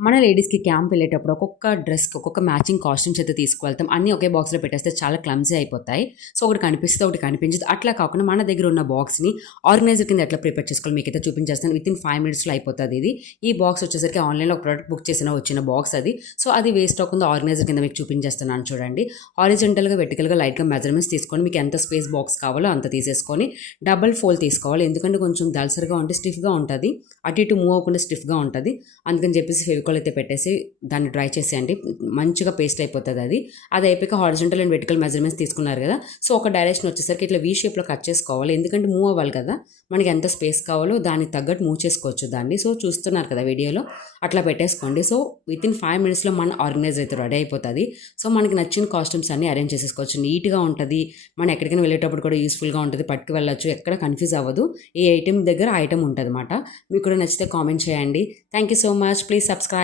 మన లేడీస్‌కి క్యాంప్ వెళ్ళేటప్పుడు ఒక్కొక్క డ్రెస్‌కి ఒక్కొక్క మ్యాచింగ్ కాస్ట్యూమ్స్ అయితే తీసుకువెళ్తాం. అన్నీ ఒకే బాక్స్‌లో పెట్టేస్తే చాలా క్లమ్జీ అయిపోతాయి. సో, ఒకటి కనిపిస్తే ఒకటి కనిపించదు. అట్లా కాకుండా మన దగ్గర ఉన్న బాక్స్‌ని ఆర్గనైజర్ కింద ఎట్లా ప్రిపేర్ చేసుకోవాలో మీకైతే చూపించేస్తాను. వితిన్ 5 మినిట్స్‌లో అయిపోతది ఇది. ఈ బాక్స్ వచ్చేసరికి ఆన్‌లైన్‌లో ఒక ప్రొడక్ట్ బుక్ చేసిన వచ్చిన బాక్స్ అది. సో, అది వేస్ట్ అవ్వకుండా ఆర్గనైజర్ కింద మీకు చూపించేస్తున్నాను చూడండి. హారిజాంటల్‌గా, వెర్టికల్‌గా లైట్‌గా మెజర్‌మెంట్స్ తీసుకొని మీకు ఎంత స్పేస్ బాక్స్ కావాలో అంత తీసేసుకొని డబుల్ ఫోల్డ్ తీసుకోవాలి. ఎందుకంటే కొంచెం దళసరిగా ఉంటే స్టిఫ్‌గా ఉంటది. అటు ఇటు మూవ్ అవ్వకుండా స్టిఫ్‌గా ఉంటది. అందుకని చెప్పేసి ఫెవికాల్ అయితే పెట్టేసి దాన్ని డ్రై చేసేయండి. మంచిగా పేస్ట్ అయిపోతుంది అది. అది అయిపోయాక హారిజాంటల్ అండ్ వెర్టికల్ మెజర్మెంట్స్ తీసుకున్నారు కదా. సో, ఒక డైరెక్షన్ వచ్చేసరికి ఇట్లా వీ షేప్లో కట్ చేసుకోవాలి. ఎందుకంటే మూవ్ అవ్వాలి కదా. మనకి ఎంత స్పేస్ కావాలో దానికి తగ్గట్టు మూవ్ చేసుకోవచ్చు దాన్ని. సో, చూస్తున్నారు కదా వీడియోలో అట్లా పెట్టేసుకోండి. సో, వితిన్ 5 మినిట్స్లో మన ఆర్గనైజ్ అయితే రెడీ అయిపోతుంది. సో, మనకి నచ్చిన కాస్ట్యూమ్స్ అన్నీ అరేంజ్ చేసేసుకోవచ్చు. నీట్గా ఉంటుంది. మనం ఎక్కడికైనా వెళ్ళేటప్పుడు కూడా యూస్ఫుల్గా ఉంటుంది. పట్టుకు వెళ్ళొచ్చు. ఎక్కడ కన్ఫ్యూజ్ అవ్వదు. ఏ ఐటెం దగ్గర ఐటెం ఉంటుంది అనమాట. మీకు కూడా నచ్చితే కామెంట్ చేయండి. Thank you so much. Please subscribe.